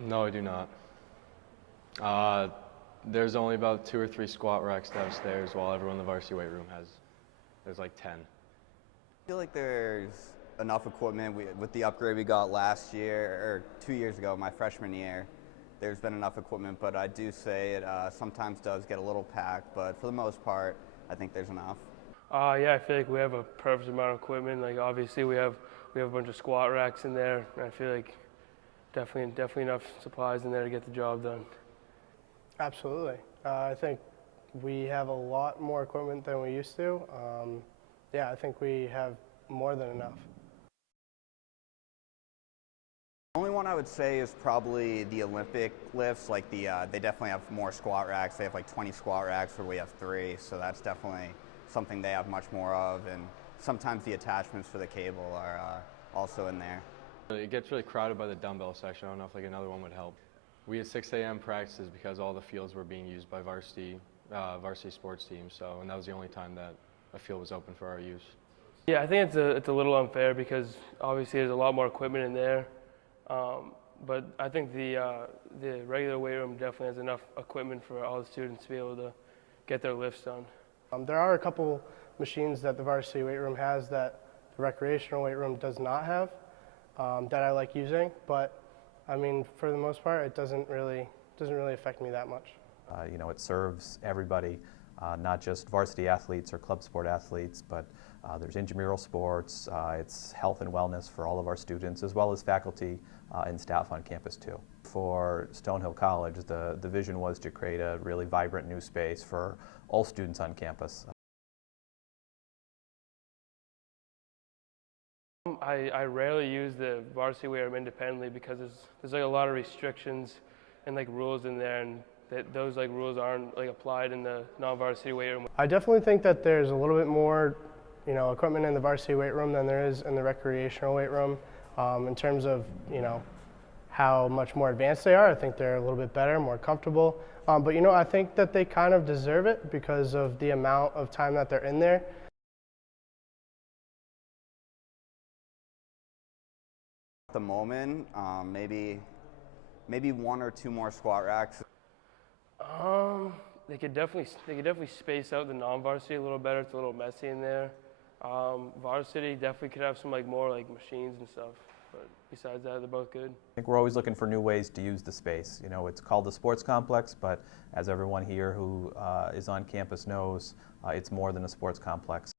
No, I do not. Uh, there's only about 2 or 3 squat racks downstairs, while everyone in the varsity weight room there's like 10. I feel like there's enough equipment with the upgrade we got last year, or 2 years ago, my freshman year. There's been enough equipment, but I do say it sometimes does get a little packed, but for the most part, I think there's enough. Yeah, I feel like we have a perfect amount of equipment. Like obviously we have a bunch of squat racks in there, and I feel like definitely enough supplies in there to get the job done. Absolutely. I think we have a lot more equipment than we used to. Yeah, I think we have more than enough. The only one I would say is probably the Olympic lifts. Like they definitely have more squat racks. They have like 20 squat racks where we have 3, so that's definitely something they have much more of. And sometimes the attachments for the cable are also in there. It gets really crowded by the dumbbell section. I don't know if like another one would help. We had 6 a.m. practices because all the fields were being used by varsity sports teams. And that was the only time that a field was open for our use. Yeah, I think it's a little unfair because obviously there's a lot more equipment in there. But I think the regular weight room definitely has enough equipment for all the students to be able to get their lifts done. There are a couple machines that the varsity weight room has that the recreational weight room does not have that I like using, but I mean, for the most part, it doesn't really affect me that much. It serves everybody, not just varsity athletes or club sport athletes, but there's intramural sports. It's health and wellness for all of our students, as well as faculty and staff on campus too. For Stonehill College, the vision was to create a really vibrant new space for all students on campus. I rarely use the varsity weight room independently because there's like a lot of restrictions and like rules in there, and those like rules aren't like applied in the non-varsity weight room. I definitely think that there's a little bit more, equipment in the varsity weight room than there is in the recreational weight room. In terms of, how much more advanced they are, I think they're a little bit better, more comfortable. But I think that they kind of deserve it because of the amount of time that they're in there. At the moment, maybe 1 or 2 more squat racks. They could definitely space out the non-varsity a little better. It's a little messy in there. Varsity definitely could have some more machines and stuff. But besides that, they're both good. I think we're always looking for new ways to use the space. It's called the sports complex, but as everyone here who is on campus knows, it's more than a sports complex.